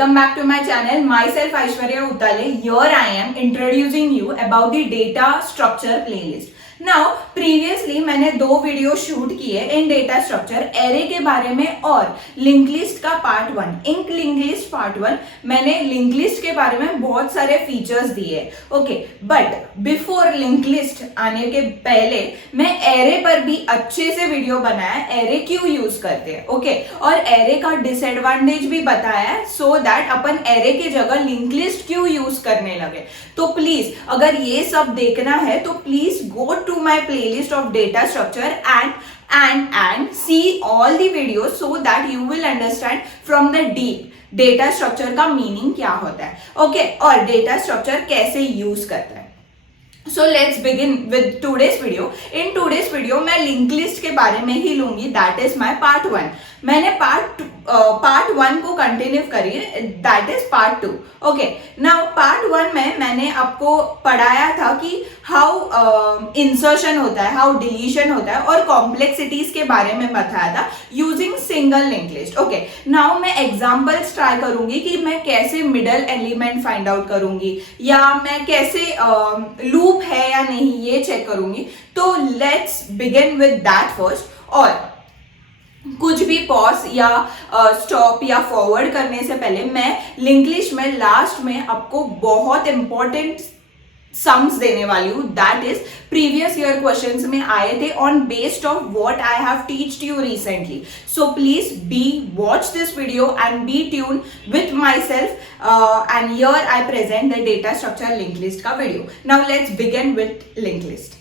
welcome back to my channel. Myself Aishwarya Utale. Here I am introducing you about the data structure playlist. Now previously मैंने 2 video shoot किए इन data structure array के बारे में और link list का part 1 इन link list part 1 मैंने link list के बारे में बहुत सारे फीचर्स दिए. Okay, but before link list आने के पहले मैं एरे पर भी अच्छे से वीडियो बनाया, एरे क्यों यूज करते हैं. ओके, और एरे का डिसएडवांटेज भी बताया सो दैट अपन एरे के जगह लिंक लिस्ट क्यों यूज करने लगे. तो प्लीज अगर ये सब देखना है तो please go to my playlist of data structure and see all the videos so that you will understand from the deep data structure का meaning क्या होता है. ओके, और data structure कैसे यूज करता है. So let's begin with today's video. In today's video मैं link list के बारे में ही लूंगी. That is my part 1. मैंने पार्ट 1 को कंटिन्यू करी, that is part 2. Okay, now part 1 में मैंने आपको पढ़ाया था कि हाउ इंसर्शन होता है, हाउ डिलीशन होता है और कॉम्प्लेक्सिटीज के बारे में बताया था using single link list. Okay, now मैं एग्जांपल्स ट्राई करूंगी कि मैं कैसे मिडल एलिमेंट फाइंड आउट करूंगी या मैं कैसे लूप है या नहीं ये चेक करूंगी. तो let's begin with that first. और कुछ भी पॉज या स्टॉप या फॉरवर्ड करने से पहले मैं लिंक लिस्ट में लास्ट में आपको बहुत इंपॉर्टेंट सम्स देने वाली हूँ. That is previous year questions में आए थे on based of what I have teached you recently. So please be watch this video and be tune with my self and here I present the data structure link list का video. Now let's begin with link list.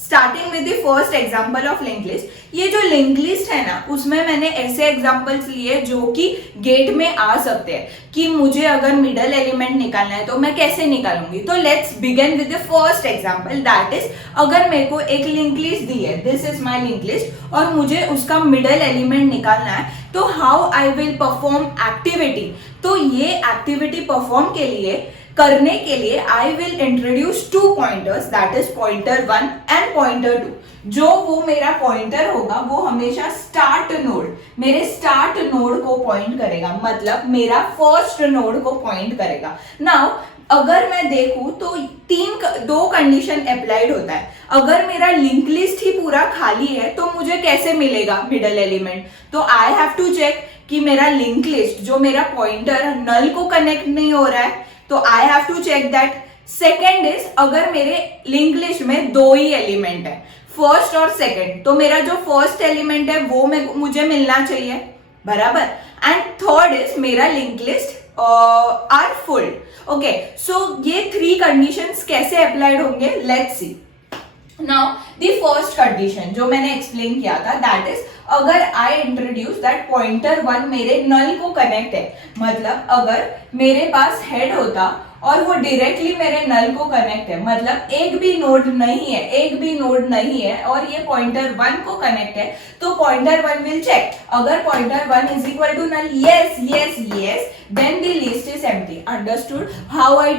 Starting with the first example of link list. ये जो link list है ना, उसमें मैंने ऐसे examples लिए जो कि गेट में आ सकते हैं कि मुझे अगर मिडल एलिमेंट निकालना है तो मैं कैसे निकालूंगी. तो let's begin with the first example. That is अगर मेरे को एक लिंक लिस्ट दी है, this is my link list, और मुझे उसका मिडल एलिमेंट निकालना है तो how I will perform activity. तो ये एक्टिविटी परफॉर्म करने के लिए I will introduce 2 pointers, that is pointer 1 and pointer 2. जो वो मेरा पॉइंटर होगा वो हमेशा स्टार्ट नोड, मेरे स्टार्ट नोड को पॉइंट करेगा, मतलब मेरा फर्स्ट नोड को पॉइंट करेगा. नाउ अगर मैं देखूं तो 2 कंडीशन अप्लाइड होता है. अगर मेरा लिंक लिस्ट ही पूरा खाली है तो मुझे कैसे मिलेगा मिडल एलिमेंट. तो आई हैव टू चेक कि मेरा लिंक लिस्ट जो मेरा पॉइंटर नल को कनेक्ट नहीं हो रहा है, तो I have to check that. Second is अगर मेरे लिंक लिस्ट में 2 ही एलिमेंट है, फर्स्ट और सेकेंड, तो मेरा जो फर्स्ट एलिमेंट है वो मुझे मिलना चाहिए, बराबर. एंड थर्ड इज मेरा link list are full. Okay, so ये 3 कंडीशंस कैसे अप्लाइड होंगे, let's see. Now the first condition जो मैंने एक्सप्लेन किया था, दैट इज अगर आई इंट्रोड्यूस दैट पॉइंटर 1 मेरे नल को कनेक्ट है, मतलब अगर मेरे पास हेड होता और वो डायरेक्टली मेरे नल को कनेक्ट है, मतलब एक भी नोड नहीं है और ये पॉइंटर 1 को कनेक्ट है, तो पॉइंटर 1 विल चेक. अगर pointer 1 is equal to null, yes, then the list is empty. Understood how I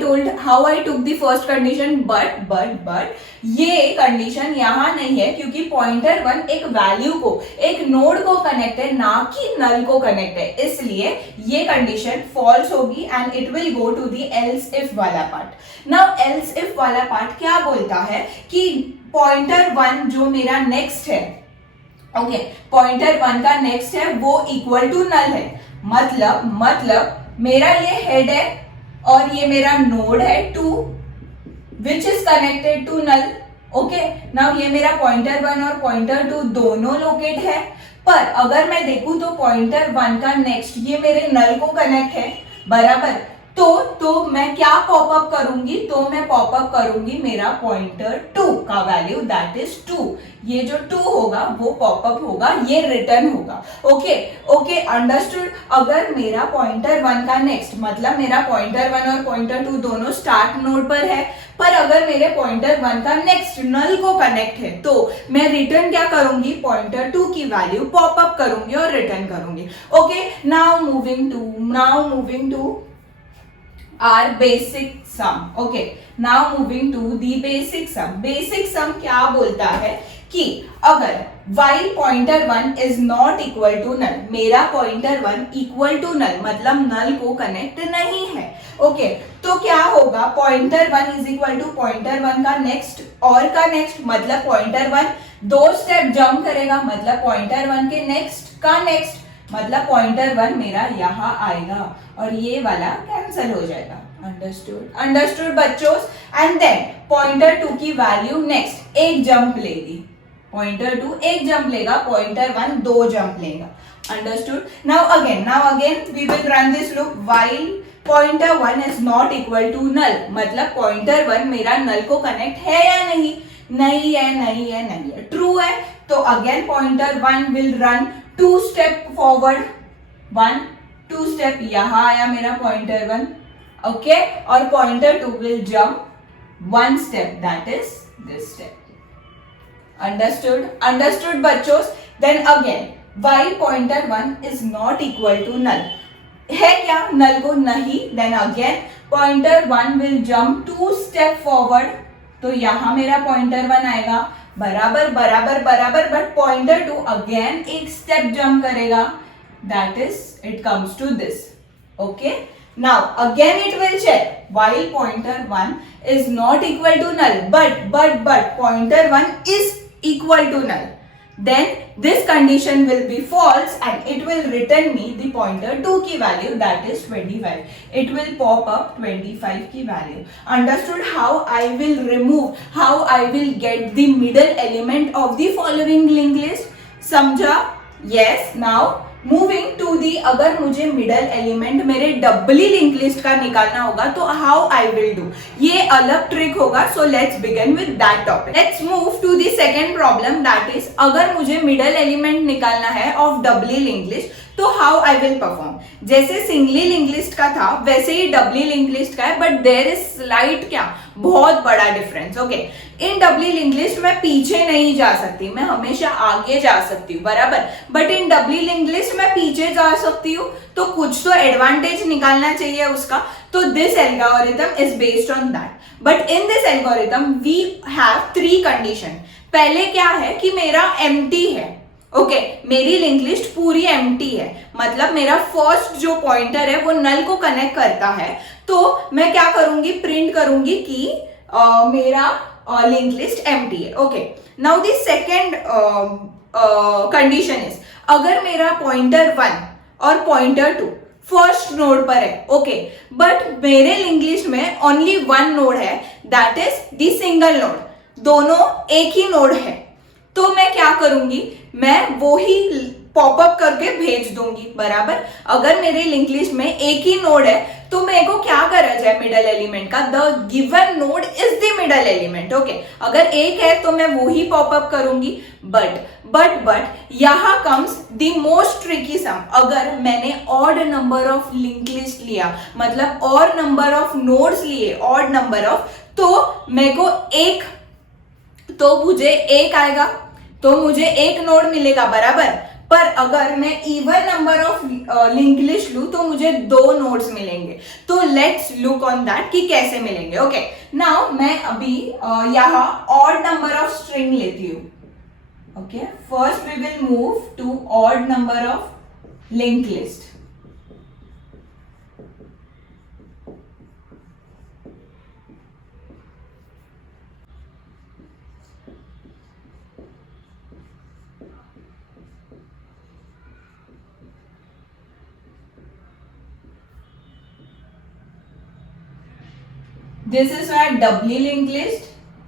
took the first condition, but ये कंडीशन यहाँ नहीं है क्योंकि पॉइंटर 1 एक वैल्यू को, एक नोड को कनेक्ट है, ना कि नल को कनेक्ट है, इसलिए ये कंडीशन फॉल्स होगी and it will go to the else if वाला पार्ट. नाउ एल्स इफ वाला पार्ट क्या बोलता है कि पॉइंटर 1 जो मेरा नेक्स्ट है, ओके, पॉइंटर 1 का नेक्स्ट है वो इक्वल टू नल है, मतलब मेरा ये हेड है और ये मेरा नोड है 2 which is connected to null. Okay, now ये मेरा पॉइंटर 1 और पॉइंटर 2 दोनों लोकेट है, पर अगर मैं देखूं तो पॉइंटर 1 का नेक्स्ट ये मेरे नल को कनेक्ट है, बराबर. तो मैं क्या पॉपअप करूंगी, तो मैं पॉपअप करूंगी मेरा पॉइंटर 2 का वैल्यू, दैट इज 2. ये जो 2 होगा वो पॉपअप होगा, ये रिटर्न होगा. Okay, understood. अगर मेरा पॉइंटर 1 का नेक्स्ट, मतलब मेरा पॉइंटर 1 और पॉइंटर 2 दोनों स्टार्ट नोड पर है, पर अगर मेरे पॉइंटर 1 का नेक्स्ट नल को कनेक्ट है तो मैं रिटर्न क्या करूंगी, पॉइंटर 2 की वैल्यू पॉपअप करूंगी और रिटर्न करूंगी. Okay, now moving to our basic sum. Okay, now moving to the basic sum. Basic sum क्या बोलता है कि अगर while pointer 1 is not equal to null, मेरा pointer 1 equal to null मतलब null को कनेक्ट नहीं है, ओके तो क्या होगा, pointer 1 is equal to pointer 1 का नेक्स्ट और का नेक्स्ट मतलब pointer 1 दो स्टेप जंप करेगा, मतलब pointer 1 के नेक्स्ट का नेक्स्ट मतलब pointer 1 मेरा यहाँ आएगा और ये वाला कैंसिल हो जाएगा। अंडरस्टूड बच्चों। एंड देन pointer 2 की वैल्यू नेक्स्ट एक जंप लेगी, pointer 2 एक जंप लेगा, pointer 1 दो जंप लेगा। Understood. Now again we will run this loop while pointer 1 is not equal to null मतलब pointer 1 मेरा null को कनेक्ट है या नहीं, नहीं है, ट्रू है तो again pointer 1 will run 2 step forward, 1 2 step यहाँ आया मेरा pointer 1, ओके और pointer 2 will jump 1 step, that is this step. Understood बच्चों। Then again while pointer 1 is not equal to null है क्या, null को नहीं, then again pointer 1 will jump 2 step forward तो यहाँ मेरा pointer 1 आएगा बराबर बट pointer 2 again एक step jump करेगा, that is it comes to this, okay. Now again it will check while pointer 1 is not equal to null but pointer 1 is equal to null, then this condition will be false and it will return me the pointer 2 की value, that is 25. It will pop up 25 की value. Understood how I will remove, how I will get the middle element of the following linked list? समझा? Yes. Now moving to the, अगर मुझे middle element मेरे डबली link list का निकालना होगा तो how I will do, ये अलग ट्रिक होगा। So let's begin with that topic. Let's move to the second problem, that is अगर मुझे मिडल एलिमेंट निकालना है ऑफ डबली लिंक लिस्ट तो हाउ आई विल परफॉर्म। जैसे सिंगली लिंक लिस्ट का था वैसे ही डबली लिंक लिस्ट का है, बट देयर इज स्लाइट क्या, बहुत बड़ा डिफरेंस, ओके। इन डबली लिंक लिस्ट में पीछे नहीं जा सकती, मैं हमेशा आगे जा सकती हूँ, बराबर, but in Dabali link list में पीछे जा सकती हूँ, तो कुछ तो एडवांटेज निकालना चाहिए उसका, तो this algorithm is based on that. But in this algorithm we have 3 condition. पहले क्या है कि मेरा एम्प्टी है, ओके मेरी लिंक लिस्ट पूरी एम्प्टी है, मतलब मेरा फर्स्ट जो पॉइंटर है वो नल को कनेक्ट करता है, तो मैं क्या करूंगी, प्रिंट करूंगी कि मेरा लिंक लिस्ट एम्प्टी है, okay. Now the second condition is अगर मेरा पॉइंटर 1 और पॉइंटर 2 फर्स्ट नोड पर है, ओके बट मेरे लिंक लिस्ट में ओनली 1 नोड है, that is the single node, दोनों एक ही नोड है, तो मैं क्या करूंगी, मैं वो ही पॉपअप करके भेज दूंगी, बराबर। अगर मेरे लिंक लिस्ट में एक ही नोड है तो मेरे को क्या करा जाए मिडल एलिमेंट का, the given node is the middle element, okay. अगर एक है तो मैं वो ही पॉपअप करूंगी, बट यहाँ कम्स द मोस्ट ट्रिकी सम। अगर मैंने odd number of link list लिया, मतलब और नंबर ऑफ नोड्स लिए, ऑड नंबर ऑफ, तो मेरे को एक, तो मुझे एक आएगा तो मुझे एक नोड मिलेगा, बराबर। पर अगर मैं even number of link list लूं तो मुझे 2 नोड्स मिलेंगे। तो लेट्स लुक ऑन दैट कि कैसे मिलेंगे, ओके। नाउ मैं अभी यहाँ ऑड नंबर ऑफ स्ट्रिंग लेती हूँ, okay. First we will move to odd number of link list. This is my doubly link list,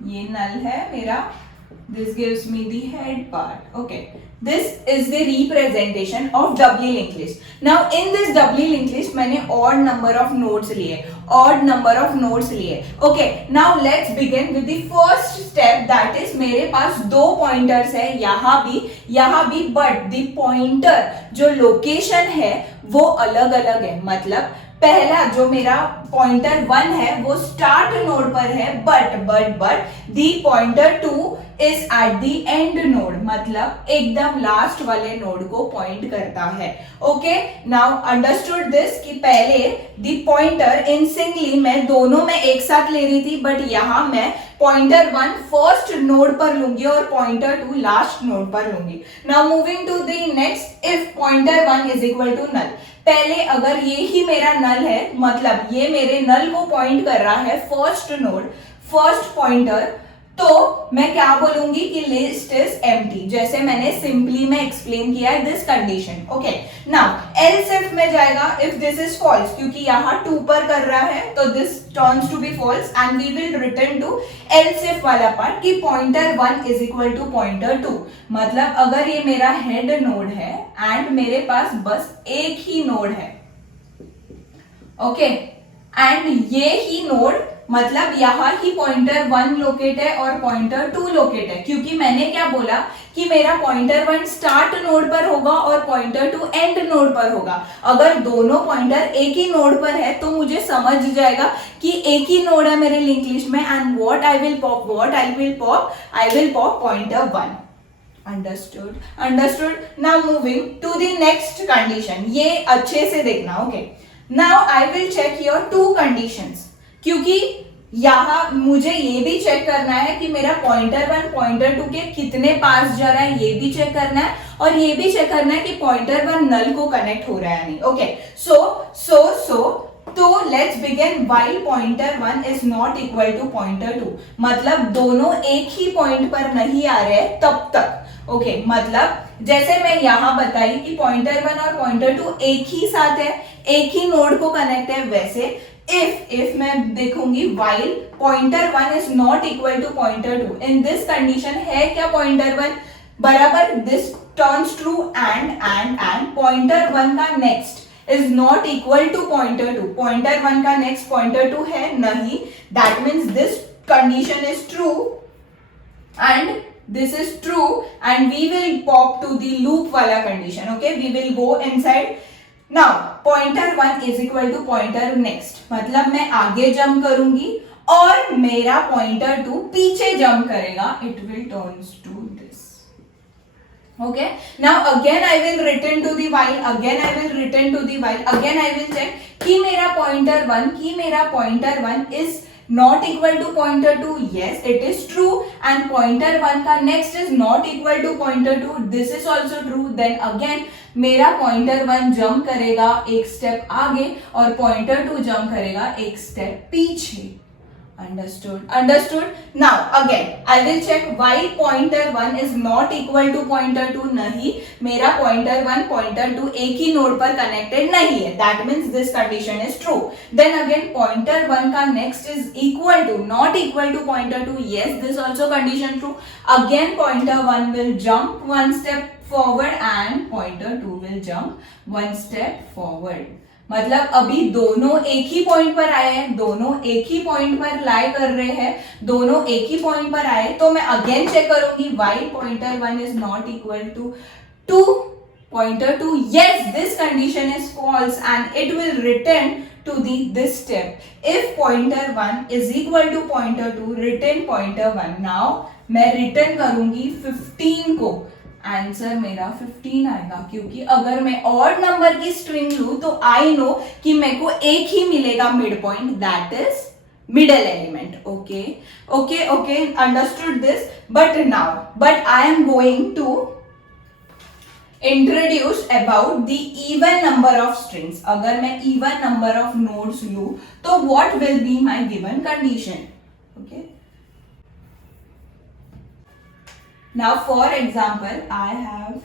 ये नल है मेरा, this gives me the head part, okay. This is the representation of doubly link list. Now in this doubly link list मैंने odd number of nodes लिए, okay. Now let's begin with the first step, that is मेरे पास 2 pointers है, यहाँ भी, but the pointer जो location है वो अलग अलग है, मतलब पहला जो मेरा पॉइंटर 1 है वो स्टार्ट नोड पर है, but the pointer 2 is at the and node, मतलब एकदम लास्ट वाले नोड को पॉइंट करता है। ओके, नाउ अंडरस्टूड दिस कि पहले दी पॉइंटर इन सिंगली मैं दोनों में एक साथ ले रही थी, बट यहां मैं पॉइंटर 1 फर्स्ट नोड पर लूंगी और पॉइंटर 2 लास्ट नोड पर लूंगी। Now moving to the next, if pointer 1 is equal to null, पहले अगर ये ही मेरा नल है, मतलब ये मेरे नल को पॉइंट कर रहा है फर्स्ट नोड, फर्स्ट पॉइंटर, तो मैं क्या बोलूंगी कि लिस्ट इज एम्प्टी, जैसे मैंने सिंपली में एक्सप्लेन किया है this condition. Okay, now else if में जाएगा इफ दिस इज फॉल्स, क्योंकि यहां 2 पर कर रहा है तो this turns to be false and we will return to else if वाला पार्ट कि pointer 1 is equal to pointer 2, मतलब अगर ये मेरा हेड नोड है एंड मेरे पास बस एक ही नोड है, ओके, एंड ये ही नोड, मतलब यहां ही पॉइंटर 1 लोकेट है और पॉइंटर 2 लोकेट है, क्योंकि मैंने क्या बोला कि मेरा पॉइंटर 1 स्टार्ट नोड पर होगा और पॉइंटर 2 एंड नोड पर होगा। अगर दोनों पॉइंटर एक ही नोड पर है तो मुझे समझ जाएगा कि एक ही नोड है मेरे लिंक लिस्ट में, and what I will pop pointer 1। Understood. Now moving to the next condition, ये अच्छे से देखना। Okay, now I will check your 2 conditions, क्योंकि यहां मुझे ये भी चेक करना है कि मेरा पॉइंटर 1 पॉइंटर 2 के कितने पास जा रहा है, ये भी चेक करना है, और ये भी चेक करना है कि पॉइंटर 1 नल को कनेक्ट हो रहा है नहीं। ओके, तो let's begin while pointer 1 is not equal to pointer 2, मतलब दोनों एक ही पॉइंट पर नहीं आ रहे तब तक। ओके, मतलब जैसे मैं यहां बताई कि पॉइंटर 1 और पॉइंटर 2 एक ही साथ है, एक ही नोड को कनेक्ट है, वैसे if मैं देखूंगी while pointer 1 is not equal to pointer 2, in this condition है क्या pointer 1 बराबर, this turns true and pointer 1 का next is not equal to pointer 2, pointer 1 का next pointer 2 है नहीं, that means this condition is true and this is true and we will pop to the loop वाला condition. Okay, we will go inside. Now pointer 1 is equal to pointer next, मतलब मैं आगे jump करूंगी और मेरा pointer 2 पीछे jump करेगा, it will turns to this. Okay, now again I will return to the while, again I will check कि मेरा pointer 1 is not equal to pointer 2, yes it is true, and pointer 1 का next is not equal to pointer 2, this is also true, then again मेरा pointer 1 jump करेगा एक step आगे और pointer 2 jump करेगा एक स्टेप पीछे। Understood. Now again I will check why pointer 1 is not equal to pointer 2, नहीं, मेरा पॉइंटर 1 पॉइंटर 2 एक ही नोड पर कनेक्टेड नहीं है, that means this condition is true. Then again pointer 1 का next is equal to, not equal to pointer 2, yes this also condition true, again pointer 1 will jump one step forward and pointer 2 will jump one step forward, मतलब अभी दोनों एक ही point पर आए हैं, दोनों एक ही पॉइंट पर लाई कर रहे हैं, दोनों एक ही पॉइंट पर आए, तो मैं अगेन चेक करूंगी why pointer 1 is not equal to pointer 2, yes this condition is false and it will return to this step. If pointer 1 is equal to pointer 2, return pointer 1. now मैं return करूंगी 15 को, answer मेरा 15 आएगा, क्योंकि अगर मैं odd number की string लूं तो आई नो कि मेरे को एक ही मिलेगा mid point, that is middle element. Okay, understood this. But I am going to introduce about the even number of strings. अगर मैं even number of nodes लूं तो what will be my given condition? Okay. Now for example, I have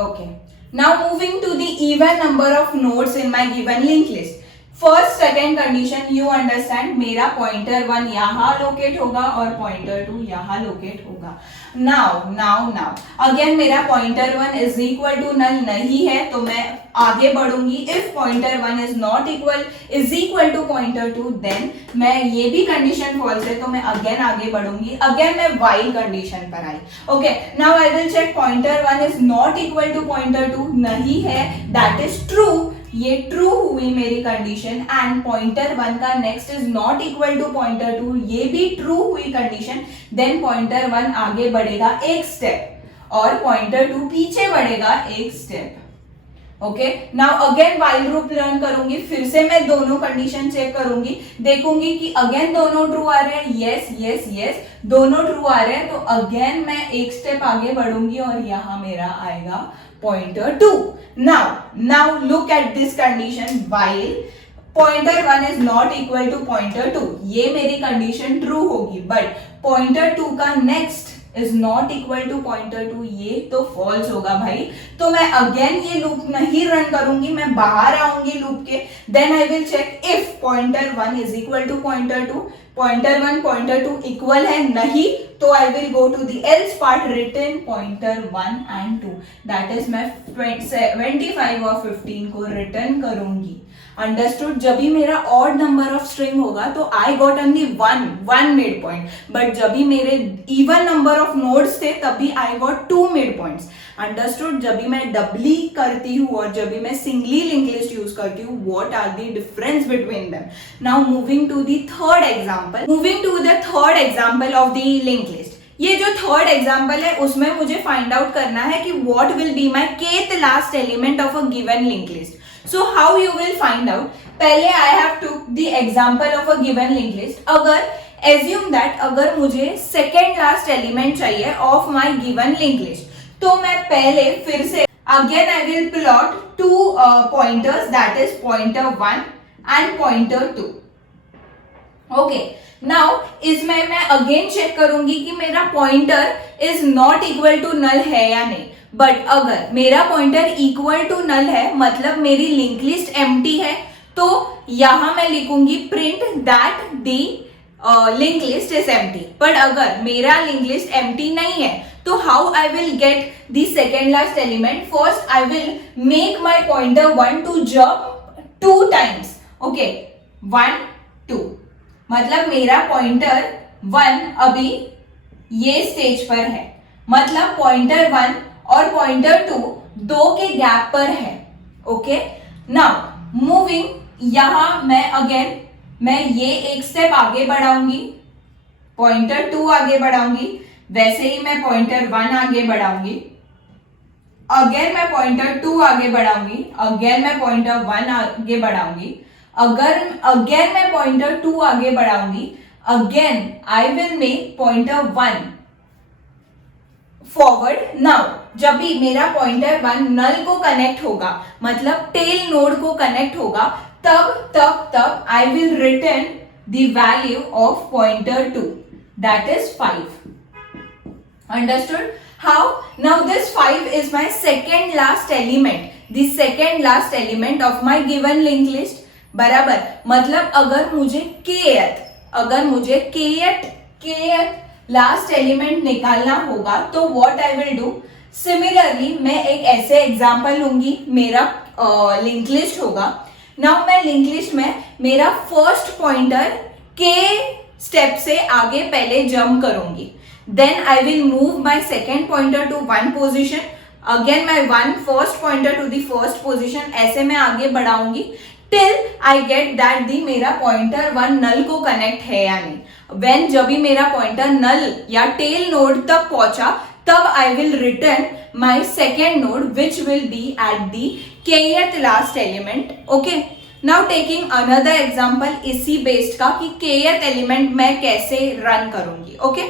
Okay. Now moving to the even number of nodes in my given linked list. First second condition you understand, मेरा pointer 1 यहाँ locate होगा और pointer 2 यहाँ locate होगा. Now again मेरा pointer 1 is equal to null नहीं है तो मैं आगे बढ़ूंगी. If pointer 1 is not is equal to pointer 2 then मैं ये भी कंडीशन फॉल्स है तो मैं अगेन आगे बढ़ूंगी. अगेन मैं वाइल कंडीशन पर आई. Okay, now I will check pointer 1 is not equal to pointer 2 नहीं है, दैट इज ट्रू. ये ट्रू हुई मेरी कंडीशन. एंड पॉइंटर 1 का next is not equal to pointer 2, ये भी ट्रू हुई कंडीशन. देन पॉइंटर 1 आगे बढ़ेगा एक स्टेप और पॉइंटर 2 पीछे बढ़ेगा एक step. Okay, now again while loop learn करूंगी. फिर से मैं दोनों कंडीशन चेक करूंगी, देखूंगी कि अगेन दोनों ट्रू आ रहे हैं. यस यस यस, दोनों ट्रू आ रहे हैं तो अगेन मैं एक स्टेप आगे बढ़ूंगी और यहां मेरा आएगा pointer 2. Now look at this condition, while pointer 1 is not equal to pointer 2, ये मेरी कंडीशन ट्रू होगी. बट पॉइंटर 2 का next is not equal to pointer 2, ये तो फॉल्स होगा भाई. तो मैं अगेन ये लूप नहीं रन करूंगी, मैं बाहर आऊंगी लूप के. Then I will check if pointer 1 is equal to pointer 2. Pointer 1 pointer 2 equal है नहीं तो I will go to the else part return pointer 1 and 2. That is मैं 25 और 15 को रिटर्न करूंगी. अंडरस्टूड. जब भी मेरा ऑड नंबर ऑफ स्ट्रिंग होगा तो I got only one mid point. But जब भी मेरे इवन नंबर ऑफ नोड्स थे तब भी I got 2 mid points. Understood. जब भी मैं डबली करती हूँ और जब भी मैं सिंगली लिंक लिस्ट यूज करती हूँ, what are the difference between them. Now moving to the third example of the link list. ये जो थर्ड एग्जांपल है उसमें मुझे फाइंड आउट करना है कि what will be my kth last element of a given link list. So how you will find out? पहले I have took the example of a given linked list. अगर assume that अगर मुझे second last element चाहिए of my given linked list, तो मैं पहले फिर से again I will plot two pointers, that is pointer 1 and pointer 2. Okay. Now इसमें मैं again चेक करूंगी कि मेरा pointer is not equal to null है या नहीं. बट अगर मेरा पॉइंटर इक्वल टू नल है मतलब मेरी लिंक लिस्ट एम्प्टी है तो यहां मैं लिखूंगी print that the link list is empty. But अगर मेरा लिंक लिस्ट एम्प्टी नहीं है तो how I will get the second last element. First I will make my pointer 1 to jump 2 times. Okay, 1 2 मतलब मेरा पॉइंटर 1 अभी ये स्टेज पर है, मतलब पॉइंटर 1 और पॉइंटर 2 दो के गैप पर है. ओके, नाउ मूविंग यहां मैं ये एक स्टेप आगे बढ़ाऊंगी, पॉइंटर 2 आगे बढ़ाऊंगी. वैसे ही मैं पॉइंटर 1 आगे बढ़ाऊंगी, अगेन मैं पॉइंटर 2 आगे बढ़ाऊंगी, अगेन मैं पॉइंटर 1 आगे बढ़ाऊंगी, अगेन मैं पॉइंटर 2 आगे बढ़ाऊंगी, again I will make pointer 1 forward. Now जब भी मेरा पॉइंटर 1 नल को कनेक्ट होगा मतलब टेल नोड को कनेक्ट होगा तब I will return the value of pointer 2, that is 5. Understood how? Now this 5 is my second last element, the second last element of my given link list. बराबर, मतलब अगर मुझे kth last element निकालना होगा तो what I will do. Similarly मैं एक ऐसे एग्जांपल लूंगी, मेरा लिंक लिस्ट होगा. नाउ मैं लिंक लिस्ट में मेरा फर्स्ट पॉइंटर के स्टेप से आगे पहले जंप करूंगी. Then I will move my second pointer to 1 position, again my first pointer to the first position. ऐसे मैं आगे बढ़ाऊंगी till I get that the मेरा पॉइंटर 1 नल को कनेक्ट है या नहीं. व्हेन जब भी मेरा पॉइंटर नल या टेल नोड तक पहुंचा तब I will return my second node which will be at the kth last element. Okay, now taking another example इसी बेस्ड का कि kth एलिमेंट मैं कैसे रन करूंगी. Okay,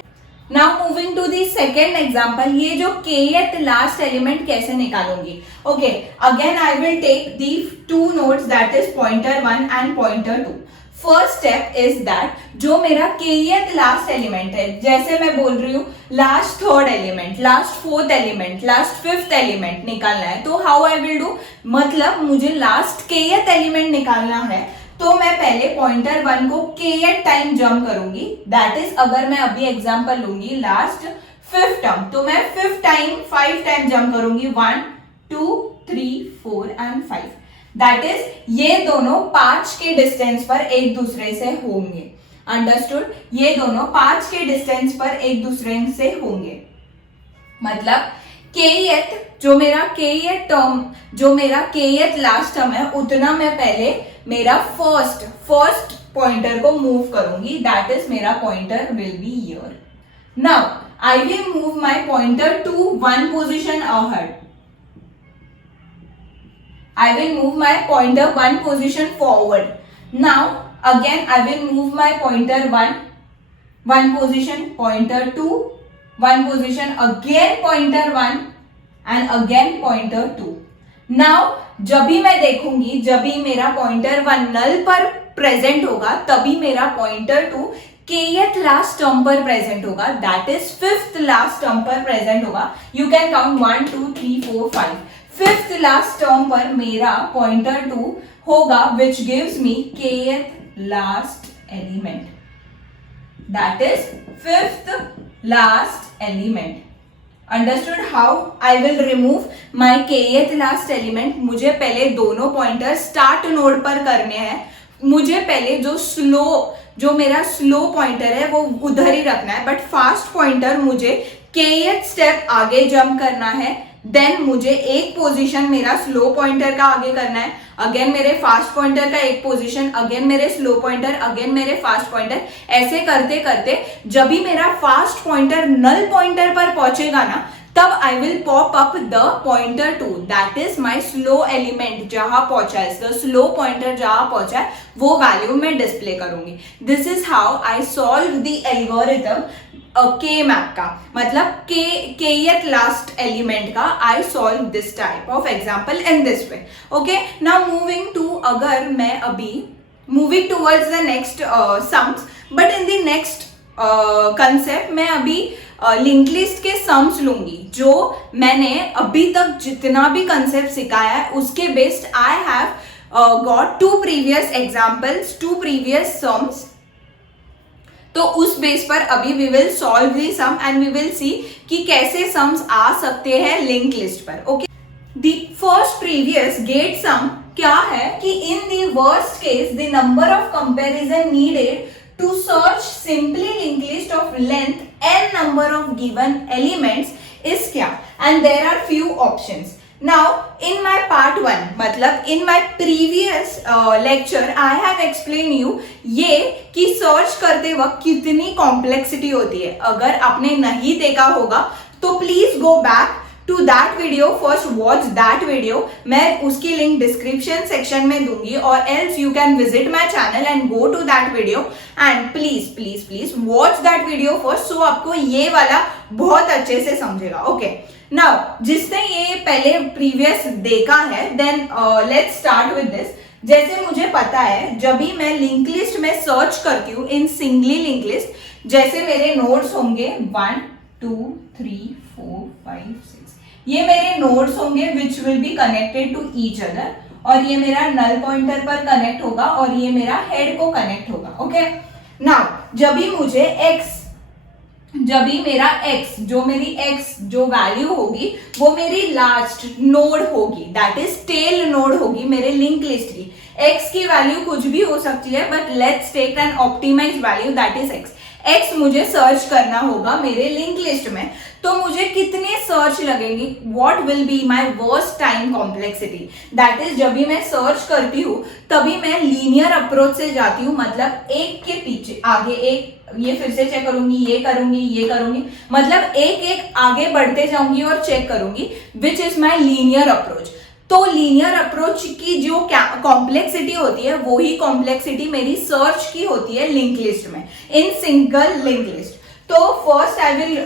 now moving to the second example, ये जो kth लास्ट एलिमेंट कैसे निकालूंगी. Okay, again I will take the 2 nodes that is pointer 1 and pointer 2. First step is that जो मेरा kth लास्ट एलिमेंट है, जैसे मैं बोल रही हूँ last third element, last fourth element, last fifth element निकालना है तो हाउ आई विल डू. मतलब मुझे लास्ट kth एलिमेंट निकालना है तो मैं पहले पॉइंटर 1 को kth टाइम जंप करूंगी, दैट इज अगर मैं अभी एग्जांपल लूंगी लास्ट 5th टर्म, तो मैं 5 टाइम जंप करूंगी 1 2 3 4 एंड 5, दैट इज ये दोनों 5 के डिस्टेंस पर एक दूसरे से होंगे। अंडरस्टूड? ये दोनों 5 के डिस्टेंस पर एक दूसरे से होंगे, मतलब kth जो मेरा kth लास्ट टर्म है, उतना मैं पहले मेरा फर्स्ट पॉइंटर को मूव करूंगी, दैट इज मेरा pointer will be here. Now I will move my pointer to 1 position ahead. I will move my pointer 1 position forward. Now again I will move my pointer 1 position, pointer 2 1 position, again pointer 1 and again pointer 2. Now जब भी मैं देखूंगी, जब भी मेरा pointer 1 null पर present होगा, तभी मेरा pointer 2 kth लास्ट टर्म पर प्रेजेंट होगा, that is 5th last term पर प्रेजेंट होगा। You can count 1 2 3 4 5, 5th last term पर मेरा पॉइंटर 2 होगा, which gives me kth last element, that is 5th last element. Understood how I will remove my kth last element? मुझे पहले दोनों pointer start node पर करने हैं, मुझे पहले जो मेरा स्लो पॉइंटर है वो उधर ही रखना है, बट फास्ट पॉइंटर मुझे kth स्टेप आगे जंप करना है, देन मुझे एक पोजीशन मेरा स्लो पॉइंटर का आगे करना है, अगेन मेरे फास्ट पॉइंटर का एक पोजीशन, अगेन मेरे स्लो पॉइंटर, अगेन मेरे फास्ट पॉइंटर, ऐसे करते करते जब भी मेरा फास्ट पॉइंटर नल पॉइंटर पर पहुंचेगा ना, तब I will pop up the pointer 2, that is my slow element जहां पहुंचा है, द स्लो पॉइंटर जहां पहुंचा है वो वैल्यू मैं डिस्प्ले करूंगी। This is how I solve the algorithm के मैप का, मतलब kth लास्ट एलिमेंट का I solve this type of example in this way. Okay, now moving to, अगर मैं अभी moving towards the next sums, but in the next concept मैं अभी link list के सम्स लूंगी, जो मैंने अभी तक जितना भी कंसेप्ट सिखाया है उसके based I have got 2 previous examples, 2 previous sums. तो उस बेस पर अभी we will solve the sum and we will see कि कैसे सम्स आ सकते हैं लिंक लिस्ट पर। Okay, the first previous get sum क्या है कि in the worst case the number of comparison needed to search simply linked list of length n number of given elements is क्या, and there are few options. Now in my part 1, मतलब in my previous lecture I have explained you ये कि search करते वक्त कितनी complexity होती है। अगर आपने नहीं देखा होगा तो please go back to that video, first watch that video, मैं उसकी लिंक डिस्क्रिप्शन सेक्शन में दूंगी, और else you can visit my channel and go to that video and please watch that video first, so आपको ये वाला बहुत अच्छे से समझेगा। ओके, नाउ जिसने ये पहले प्रीवियस देखा है, then let's start with this. जैसे मुझे पता है जब भी मैं लिंक लिस्ट में सर्च करती हूँ इन सिंगली लिंक लिस्ट, जैसे मेरे नोड्स होंगे 1 2 3 4 5 6, ये मेरे नोड्स होंगे which will be connected to each other, और ये मेरा नल पॉइंटर पर कनेक्ट होगा और ये मेरा हेड को कनेक्ट होगा। ओके, नाउ जब भी मेरा x, जो मेरी x जो वैल्यू होगी वो मेरी लास्ट नोड होगी, दैट इज टेल नोड होगी मेरे लिंक लिस्ट की। x की वैल्यू कुछ भी हो सकती है, but let's take an optimized value that is x मुझे सर्च करना होगा मेरे लिंक लिस्ट में, तो मुझे कितने सर्च लगेंगे, what will be my worst time complexity, that is जब भी मैं सर्च करती हूँ तभी मैं लीनियर अप्रोच से जाती हूँ, मतलब एक के पीछे आगे एक, ये फिर से चेक करूंगी, ये करूंगी, मतलब एक आगे बढ़ते जाऊंगी और चेक करूंगी, which is my linear approach. तो लीनियर अप्रोच की जो कॉम्प्लेक्सिटी होती है वही कॉम्प्लेक्सिटी मेरी सर्च की होती है लिंक लिस्ट में, इन सिंगल लिंक लिस्ट। तो first I will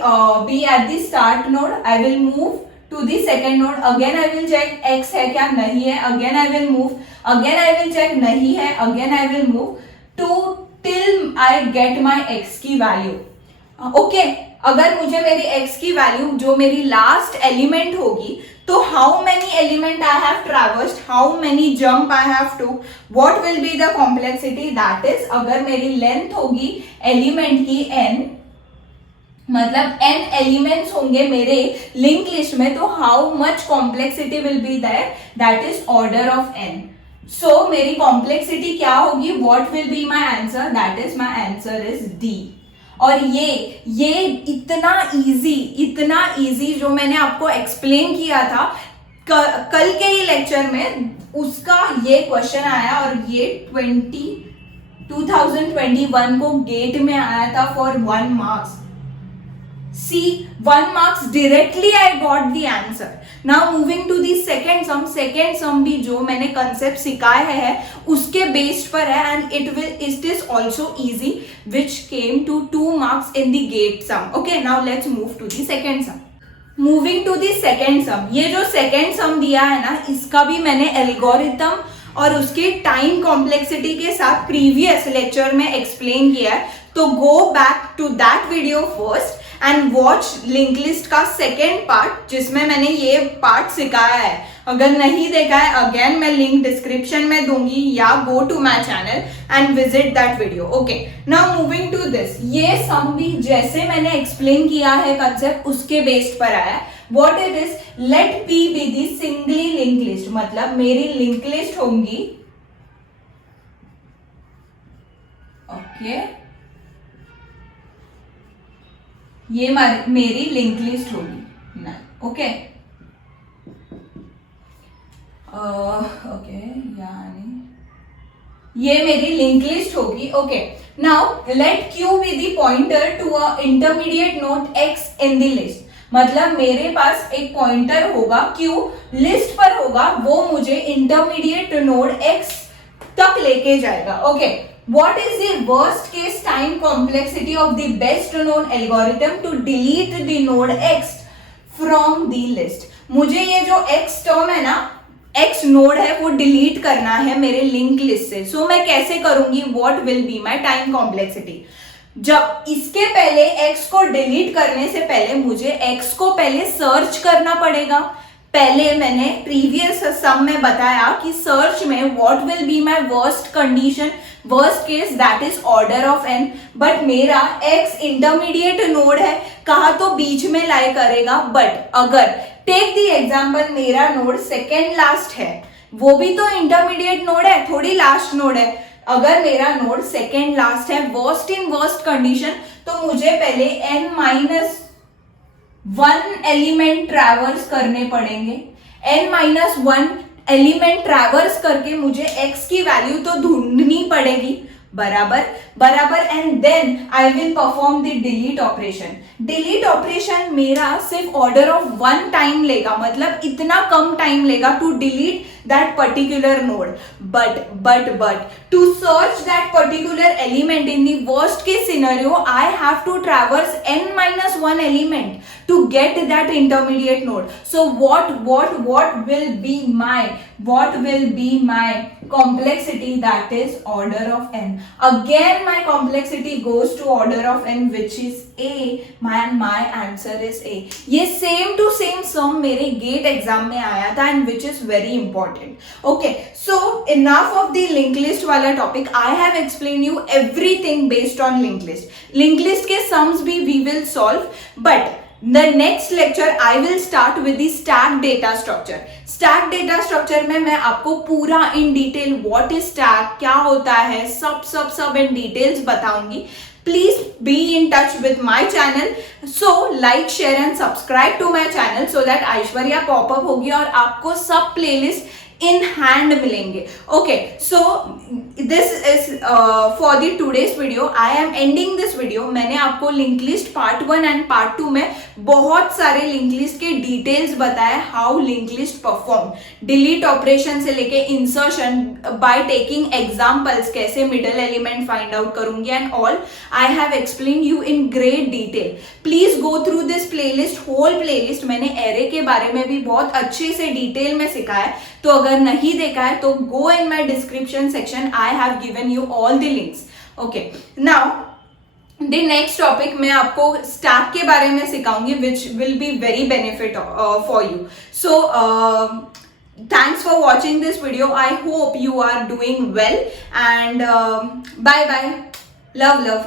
be at the start node, I will move to the second node, again I will check x है क्या, नहीं है, again I will move, again I will check नहीं है, again I will move to till I get my x की value. Okay, अगर मुझे मेरी x की वैल्यू जो मेरी लास्ट एलिमेंट होगी तो how many element I have traversed, how many jump I have to, what will be the complexity, that is अगर मेरी लेंथ होगी एलिमेंट की n, मतलब n एलिमेंट्स होंगे मेरे लिंक लिस्ट में, तो how much complexity will be there, that is order of n. So मेरी कॉम्प्लेक्सिटी क्या होगी, what will be my answer, that is my answer is D. और ये इतना इजी जो मैंने आपको एक्सप्लेन किया था कल के ही लेक्चर में, उसका ये क्वेश्चन आया और ये 2021 को गेट में आया था for 1 marks. See, 1 marks directly I got the answer. Now moving to the second sum. Second sum भी जो मैंने concept सिखाया है उसके based पर है, and it is also easy, which came to 2 marks in the gate sum. Okay, now let's move to the second sum. Moving to the second sum. ये जो second sum दिया है ना, इसका भी मैंने algorithm और उसके टाइम कॉम्प्लेक्सिटी के साथ प्रीवियस लेक्चर में एक्सप्लेन किया है. तो go back to that video first and watch link list का सेकेंड पार्ट, जिसमें मैंने ये पार्ट सिखाया है. अगर नहीं देखा है, अगेन मैं लिंक डिस्क्रिप्शन में दूंगी, या go to my channel and visit that video. Okay, now moving to this. ये सम भी जैसे मैंने एक्सप्लेन किया है कंसेप्ट, उसके बेस्ड पर आया. What it is, let P be the singly link list, मतलब मेरी लिंक लिस्ट होंगी. ओके, ये मेरी लिंक लिस्ट होगी ना. ओके ओके, यानी ये मेरी लिंक लिस्ट होगी. Okay, now let Q be the pointer to a intermediate node X in the list. मतलब मेरे पास एक पॉइंटर होगा, क्यू लिस्ट पर होगा, वो मुझे इंटरमीडिएट नोड एक्स तक लेके जाएगा. Okay, what is the worst case time complexity of the best known algorithm to delete the node x from the list. मुझे ये जो x टर्म है ना, x नोड है, वो डिलीट करना है मेरे लिंक लिस्ट से. सो मैं कैसे करूंगी, what will be my time complexity. जब इसके पहले x को डिलीट करने से पहले मुझे x को पहले सर्च करना पड़ेगा. पहले मैंने प्रीवियस सम में बताया कि सर्च में what will be my worst condition, worst case, that is order of n. But मेरा x इंटरमीडिएट नोड है, कहा तो बीच में लाई करेगा. बट अगर टेक द एग्जांपल मेरा नोड सेकेंड लास्ट है, वो भी तो इंटरमीडिएट नोड है, थोड़ी लास्ट नोड है. अगर मेरा नोड सेकेंड लास्ट है, वर्स्ट इन वर्स्ट कंडीशन, तो मुझे पहले n-1 एलिमेंट ट्रैवर्स करने पड़ेंगे. n-1 एलिमेंट ट्रैवर्स करके मुझे x की वैल्यू तो ढूंढनी पड़ेगी. बराबर बराबर, and then I will perform the delete operation. Delete operation मेरा सिर्फ ऑर्डर ऑफ 1 टाइम लेगा, मतलब इतना कम टाइम लेगा to delete that particular node. But to search that particular element in the worst case scenario, I have to traverse n-1 element to get that intermediate node. So what will be my complexity, that is order of n. Again my complexity goes to order of n, which is a. My answer is a. ये same to same sum मेरे gate exam में आया था, and which is very important. Okay, so enough of the linked list वाला topic. I have explained you everything based on linked list. Linked list के sums भी we will solve, but the next lecture I will start with the stack data structure. Stack data structure में मैं आपको पूरा in detail what is stack, क्या होता है, सब in details बताऊंगी. Please be in touch with my channel. So like, share and subscribe to my channel so that Aishwarya popup होगी और आपको सब playlist in hand मिलेंगे. Okay, so this is for the today's video. I am ending this video. मैंने आपको link list part 1 and part 2 में बहुत सारे लिंक लिस्ट के डिटेल्स बताए, how link list perform, delete operation से लेके इंसर्शन बाय टेकिंग एग्जांपल्स, कैसे मिडल एलिमेंट फाइंड आउट करूंगी and all. I have explain you in great detail. Please go through this playlist, whole playlist. मैंने array के बारे में भी बहुत अच्छे से डिटेल में सिखाया, तो अगर नहीं देखा है तो go in my description section. I have given you all the links. Okay, now the next topic मैं आपको स्टैक के बारे में सिखाऊंगी which will be very benefit for you. So thanks for watching this video. I hope you are doing well, and bye bye. Love.